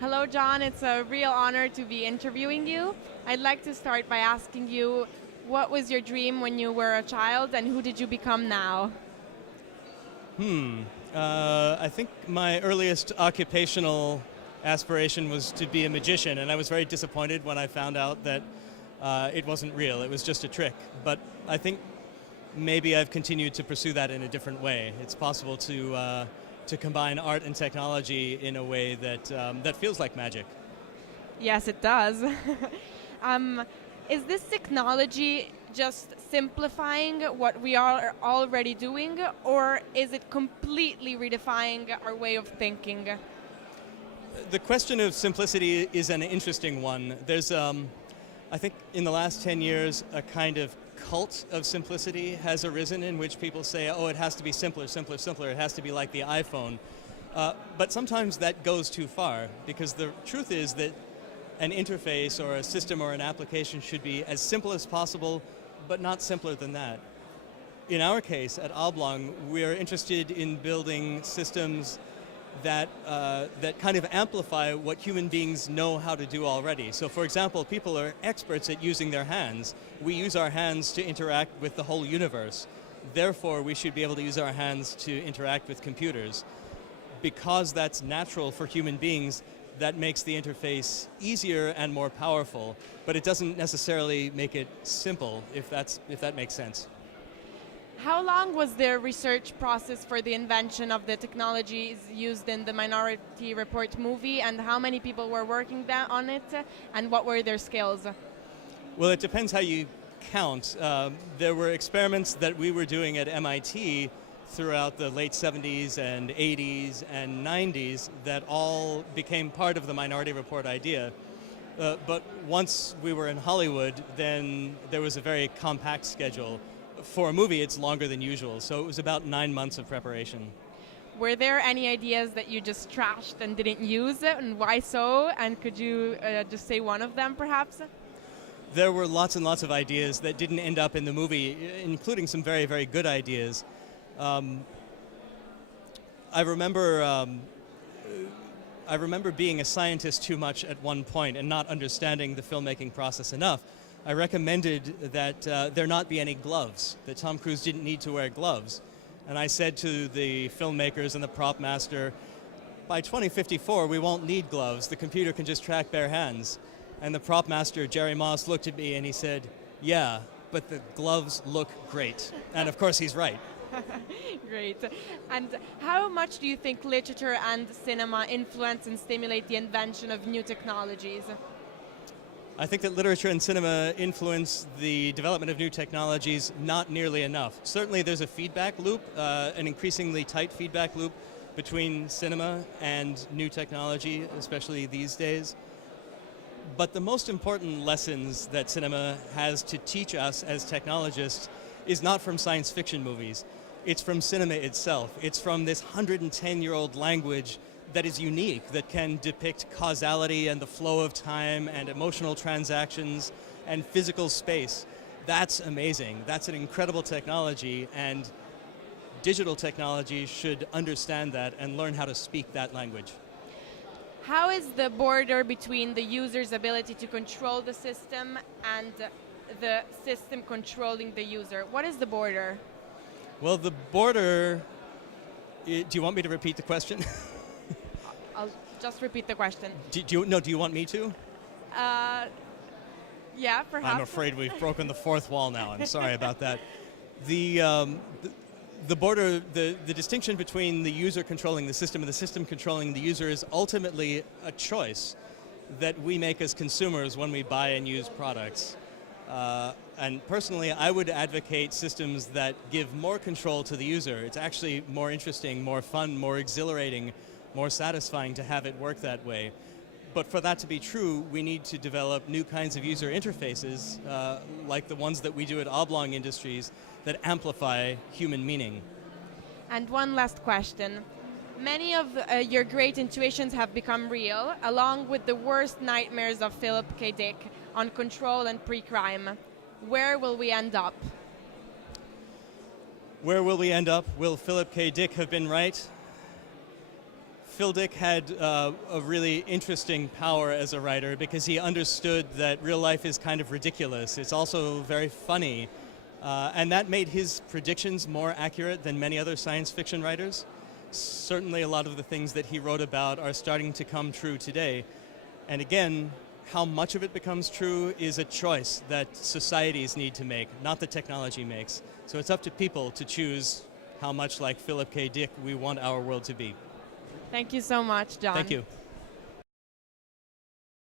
Hello, John. It's a real honor to be interviewing you. I'd like to start by asking you, what was your dream when you were a child, and who did you become now? I think my earliest occupational aspiration was to be a magician, and I was very disappointed when I found out that it wasn't real. It was just a trick. But I think maybe I've continued to pursue that in a different way. It's possible to combine art and technology in a way that feels like magic. Yes, it does. Is this technology just simplifying what we are already doing, or is it completely redefining our way of thinking? The question of simplicity is an interesting one. There's, I think in the last 10 years, a kind of cult of simplicity has arisen in which people say, oh, it has to be simpler, simpler, simpler. It has to be like the iPhone. But sometimes that goes too far, because the truth is that an interface or a system or an application should be as simple as possible, but not simpler than that. In our case, at Oblong, we're interested in building systems that kind of amplify what human beings know how to do already. So for example, people are experts at using their hands. We use our hands to interact with the whole universe. Therefore, we should be able to use our hands to interact with computers. Because that's natural for human beings, that makes the interface easier and more powerful, but it doesn't necessarily make it simple, if that makes sense. How long was the research process for the invention of the technologies used in the Minority Report movie, and how many people were working on it, and what were their skills? Well, it depends how you count. There were experiments that we were doing at MIT throughout the late 70s and 80s and 90s that all became part of the Minority Report idea. But once we were in Hollywood, then there was a very compact schedule. For a movie, it's longer than usual, so it was about 9 months of preparation. Were there any ideas that you just trashed and didn't use, and why so? And could you just say one of them, perhaps? There were lots and lots of ideas that didn't end up in the movie, including some very, very good ideas. I remember being a scientist too much at one point and not understanding the filmmaking process enough. I recommended that there not be any gloves, that Tom Cruise didn't need to wear gloves. And I said to the filmmakers and the prop master, by 2054 we won't need gloves, the computer can just track bare hands. And the prop master, Jerry Moss, looked at me and he said, yeah, but the gloves look great. And of course he's right. Great. And how much do you think literature and cinema influence and stimulate the invention of new technologies? I think that literature and cinema influence the development of new technologies not nearly enough. Certainly there's a feedback loop, an increasingly tight feedback loop between cinema and new technology, especially these days. But the most important lessons that cinema has to teach us as technologists is not from science fiction movies. It's from cinema itself. It's from this 110-year-old language that is unique, that can depict causality and the flow of time and emotional transactions and physical space. That's amazing. That's an incredible technology, and digital technology should understand that and learn how to speak that language. How is the border between the user's ability to control the system and the system controlling the user? What is the border? Well, the border, do you want me to repeat the question? I'll just repeat the question. Do you want me to? Yeah, perhaps. I'm afraid we've broken the fourth wall now. I'm sorry about that. The border, the distinction between the user controlling the system and the system controlling the user is ultimately a choice that we make as consumers when we buy and use products. And personally, I would advocate systems that give more control to the user. It's actually more interesting, more fun, more exhilarating, more satisfying to have it work that way. But for that to be true, we need to develop new kinds of user interfaces, like the ones that we do at Oblong Industries, that amplify human meaning. And one last question. Many of your great intuitions have become real, along with the worst nightmares of Philip K. Dick on control and pre-crime. Where will we end up? Where will we end up? Will Philip K. Dick have been right? Phil Dick had a really interesting power as a writer because he understood that real life is kind of ridiculous. It's also very funny. And that made his predictions more accurate than many other science fiction writers. Certainly a lot of the things that he wrote about are starting to come true today. And again, how much of it becomes true is a choice that societies need to make, not the technology makes. So it's up to people to choose how much like Philip K. Dick we want our world to be. Thank you so much, John. Thank you.